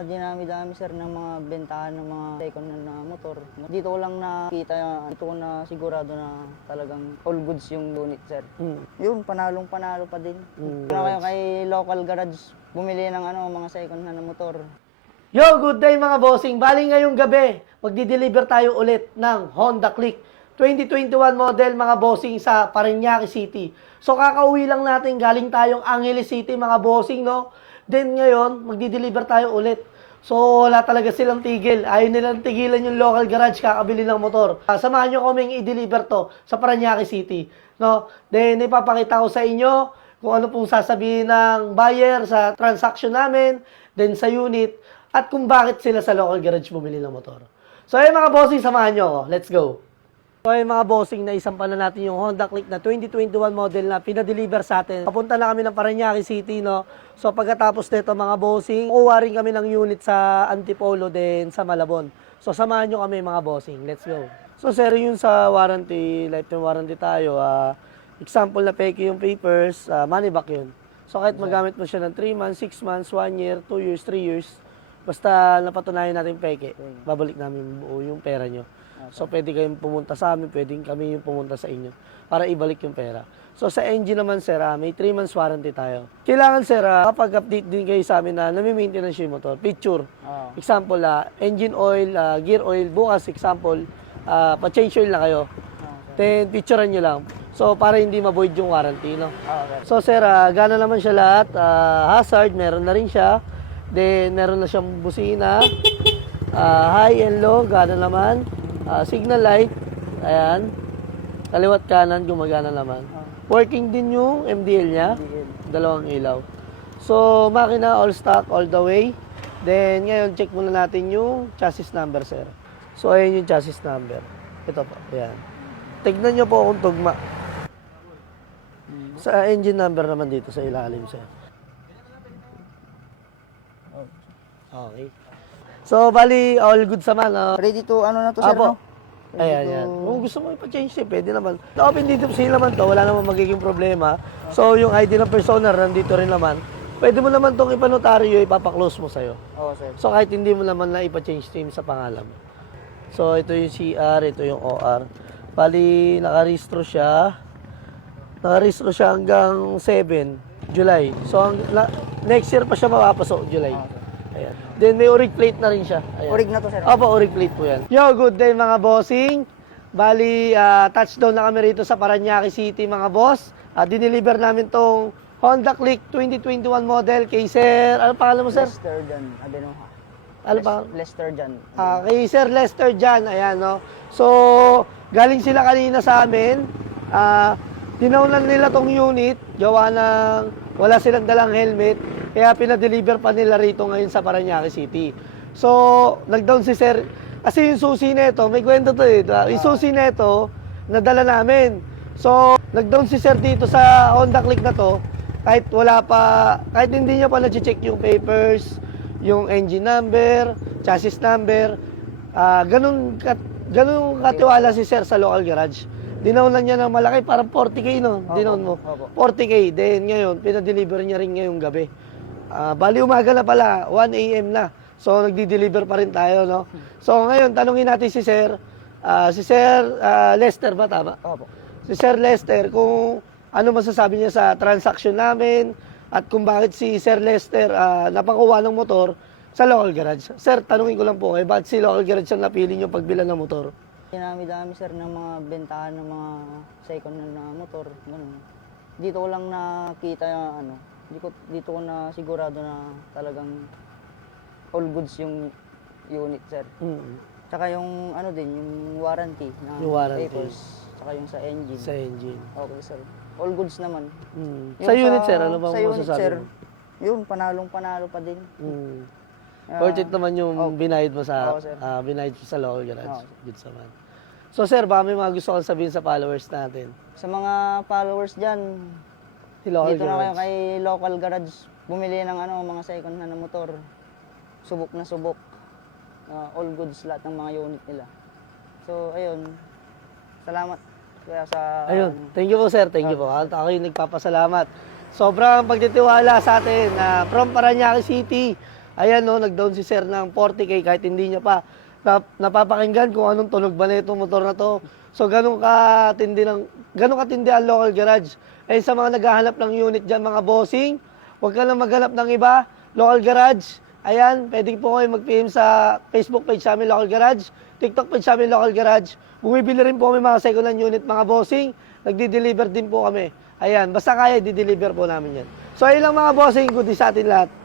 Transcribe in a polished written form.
Dinami-dami sir ng mga bentahan ng mga second hand na motor. Dito ko lang nakita, dito ko na sigurado na talagang all goods yung unit sir. Yun, panalong-panalo pa din. Na kayo kay local garage, bumili ng mga second hand na motor. Yo, good day mga bossing. Bali ngayong gabi, magdi-deliver tayo ulit ng Honda Click 2021 model mga bossing sa Parañaque City. So kakauwi lang natin, galing tayong Angeles City mga bossing, no? Then ngayon, magdi-deliver tayo ulit. So wala talaga silang tigil. Ayaw nilang tigilan yung local garage, kakabili ng motor. Samahan nyo kaming i-deliver to sa Parañaque City, no? Then ipapakita ko sa inyo kung ano pong sasabihin ng buyer sa transaction namin, then sa unit, at kung bakit sila sa local garage bumili ng motor. So ayun mga bossing, samahan nyo ako. Let's go! So ayun mga bossing, naisampan na natin yung Honda Click na 2021 model na pinadeliver sa atin. Papunta na kami ng Parañaque City, no? So pagkatapos nito mga bossing, kuha rin kami ng unit sa Antipolo din sa Malabon. So samahan nyo kami mga bossing. Let's go! So sir, yun sa warranty, lifetime warranty tayo. Example na peke yung papers, money back yun. So kahit magamit mo siya ng 3 months, 6 months, 1 year, 2 years, 3 years, basta napatunayan natin peke, babalik namin buo yung pera nyo. So, pwede kayong pumunta sa amin, pwedeng kami yung pumunta sa inyo para ibalik yung pera. So, sa engine naman, sir, may 3 months warranty tayo. Kailangan, sir, kapag update din kayo sa amin na nami-maintenance yung motor, picture. Example, engine oil, gear oil, bukas, example, pa-change oil na kayo. Then, picturean nyo lang. So, para hindi ma-void yung warranty, no? So, sir, gana naman siya lahat. Hazard, meron na rin siya. Then, meron na siyang busina. High and low, gana naman. Signal light, ayan. Kaliwat kanan, gumagana naman. Working din yung MDL niya. Dalawang ilaw. So, makina all stock, all the way. Then, ngayon, check muna natin yung chassis number, sir. So, ayan yung chassis number. Ito po, ayan. Tignan nyo po kung tugma. Sa engine number naman dito sa ilalim, sir. Okay. So, bali, all good sa man. Ready to na to sir, Apo. no? Ayan, yan. Kung gusto mo ipa-change siya, pwede naman. Open dito sale naman to, wala naman magiging problema. So, yung ID ng personer, nandito rin naman. Pwede mo naman itong ipanotaryo, ipapaklose mo sa'yo. Oo, sir. So, kahit hindi mo naman na ipa-change name sa pangalan mo. So, ito yung CR, ito yung OR. Bali, nakarehistro siya. Nakarehistro siya hanggang 7 July. So, next year pa siya mapapasok, July. Ayan. Then may orig plate na rin siya. Ayan. Orig na to sir. Opo, orig plate po yan. Yo, good day mga bossing. Bali, touchdown na kami rito sa Parañaque City mga boss. Dineliver namin tong Honda Click 2021 model kay Sir, ano pangalan mo sir? Lester Jan Abenoha. Ano pa? Lester Jan. Kay Sir Lester Jan, ayan no. So, galing sila kanina sa amin. Dinaunan nila tong unit, gawa ng wala silang dalang helmet. Kaya pinadeliver pa nila rito ngayon sa Parañaque City. So, nag-down si Sir. Kasi yung susi nito, may kwento to eh. Yung susi nito, nadala namin. So, nag-down si Sir dito sa Honda Click na to. Kahit wala pa, kahit hindi niya pa na-check yung papers, yung engine number, chassis number. Ganun katiwala si Sir sa local garage. Dinaunan niya ng malaki, parang 40K no? Dinaun mo. 40K. Then ngayon, pinadeliver niya rin ngayong gabi. Bali umaga na pala, 1 AM na. So, nagdi-deliver pa rin tayo, no? So, ngayon, tanungin natin si Sir. Si Sir Lester ba, tama? Opo. Si Sir Lester, kung ano masasabi niya sa transaction namin at kung bakit si Sir Lester napakuha ng motor sa local garage. Sir, tanungin ko lang po, bakit si local garage ang napili niyo pagbilan ng motor? Dinami-dami sir ng mga bentahan ng mga second hand na motor. Ganun. Dito ko lang nakita dito ko na sigurado na talagang all goods yung unit, sir. Tsaka yung yung warranty na Yung warranty. papers, tsaka yung sa engine. Sa engine. Okay, sir. All goods naman. Sa unit, sir, ano bang sa unit, masasabi sir, mo? yun, panalong-panalo pa din. Worth it naman yung binayad mo sa sir. binayad mo sa local garage. Good naman. So sir, baka may mga gusto kong sabihin sa followers natin. Sa mga followers dyan, Local dito na kayo garage. kay local garage, bumili ng mga second hand na motor. Subok na subok. All goods lahat ng mga unit nila. So, ayun. Salamat kaya sa... Ayun, thank you po sir, thank you po. Ako yung nagpapasalamat. Sobrang pagtitiwala sa atin from Parañaque City. Ayan no, nag-down si sir ng 40K kahit hindi niya pa napapakinggan kung anong tunog ba na itong motor na to. So ganun katindi ang local garage. Eh sa mga naghahanap ng unit dyan mga bossing, huwag ka lang maghanap ng iba, local garage. Ayan, pwede po kayo mag-PM sa Facebook page sa amin, Local Garage, TikTok page sa amin, Local Garage. Bumibili rin po kami mga second hand unit, mga bossing. Nagdi-deliver din po kami. Ayan, basta kaya, di-deliver po namin yan. So, ayun lang mga bossing, good day sa atin lahat.